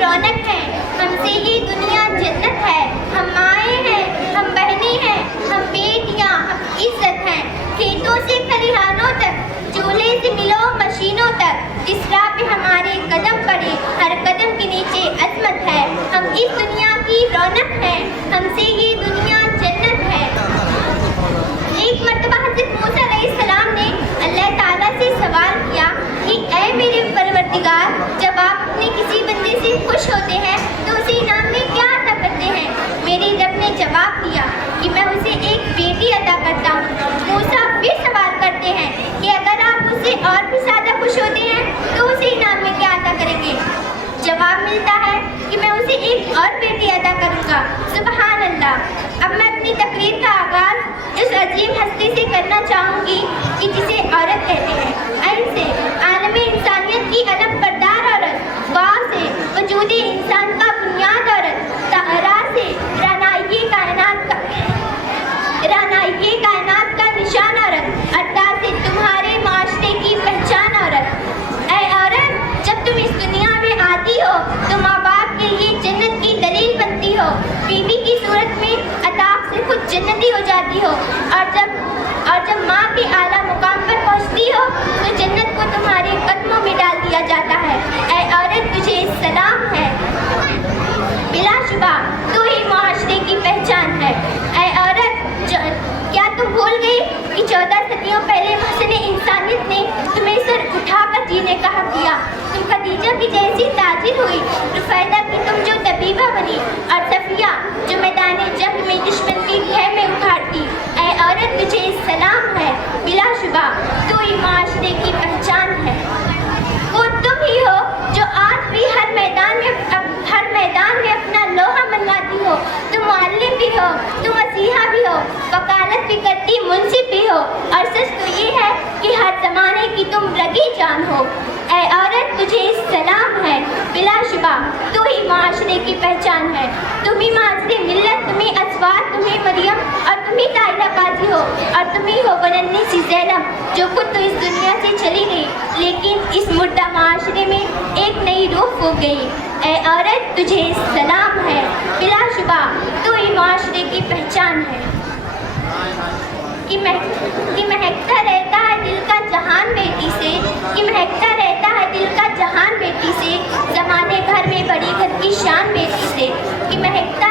रौनक हैं, हमसे ये दुनिया जन्नत है। हम माएँ हैं, हम बहनें हैं, हम बेटियाँ, हम इज्जत हैं। खेतों से खलिहानों तक, चूल्हे से मिलों मशीनों तक, जिस राह पे हमारे कदम पड़े हर कदम के नीचे अजमत है। हम इस दुनिया की रौनक हैं, हमसे ये दुनिया जन्नत है। एक मर्तबा हज़रत मूसा अलैहिस्सलाम ने अल्लाह ताला से सवाल किया कि ऐ मेरे परवरदिगार, जब आप अपने किसी बंदे से खुश होते हैं तो उसे इनाम में क्या अता करते हैं? मेरे रब ने जवाब दिया कि मैं उसे एक बेटी अता करता हूँ। मूसा फिर सवाल करते हैं कि अगर आप उससे और भी ज़्यादा खुश होते हैं तो उसे इनाम में क्या अता करेंगे? जवाब मिलता है कि मैं उसे एक और बेटी अता करूँगा। सुबहान अल्लाह। अब मैं अपनी तकरीर का आगाज़ इस अजीम हस्ती से करना चाहूँगी कि जिसे औरत कहते हैं। ऐसे आलम इंसानियत की अलम बरदार औरत, वाह से वजूद इंसान का बुनियाद औरत, तहरा से रानाई कायनात का निशान औरत, अता से तुम्हारे माशरे की पहचान औरत। ऐ औरत, जब तुम इस दुनिया में आती हो तो माँ बाप के लिए जन्नत की दलील बनती हो, बीवी की सूरत में अताक से खुद जन्नती हो जाती हो, और जब माँ के आला मुकाम पर पहुँचती हो तो जन्नत को तुम्हारे कदमों में डाल दिया जाता है। ऐ औरत, तुझे सलाम है, बिलाशुबा तू ही माशरे की पहचान है। ऐ औरत, क्या तुम भूल गई कि 14 सदियों पहले महसन इंसानियत ने तुम्हें सर उठाकर जीने का हक दिया? तुम खदीजा की जैसी ताजिर हुई, रुफैदा की तुम जो तबीबा बनी, और सफिया जो मैदान जंग में दुश्मन की खैर में उखाड़ती। ऐ औरत, तुझे सलाम है, बिलाशुबा तू ही माशरे की पहचान है। वो तुम ही हो जो आज भी हर मैदान में अपना लोहा मनवाती हो। तुम मुअल्लिम भी हो, तुम मसीहा भी हो, वकालत भी करती मुंसिफ भी हो, और सच तो ये है कि हर ज़माने की तुम रगी जान हो। ऐ औरत, तुझे सलाम है, बिलाशुबा तू ही माशरे की पहचान है। तुम ही माज़रे मिल्लत, तुम ही असवाद, तुम ही मरियम, और तुम ही ताहिरा काजी हो, और तुम ही हो बनन्नी सी ज़ैनब जो खुद तो इस दुनिया से चली गई लेकिन इस मुर्दा माशरे में एक नई रूह फूंक गई। ऐ औरत, तुझे सलाम है, बिलाशुबा तू ही माशरे की पहचान है। कि महकता रहता है दिल का जहान बेटी से, कि महकता रहता है दिल का जहान बेटी से, ज़माने भर में बड़ी घर की शान बेटी से, कि महकता